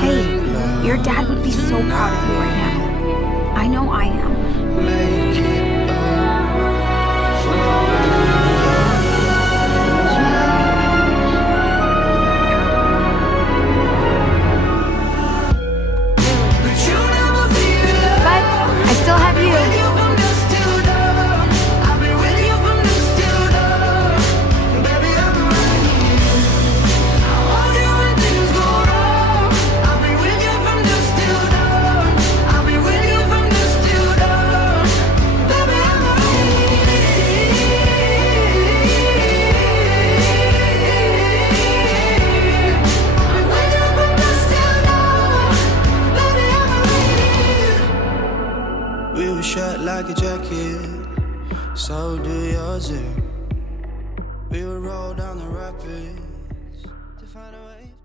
Hey, your dad would be so proud of you right now. I know I am. But I still have you. We were shut like a jacket, so do yours. We would roll down the rapids to find a way.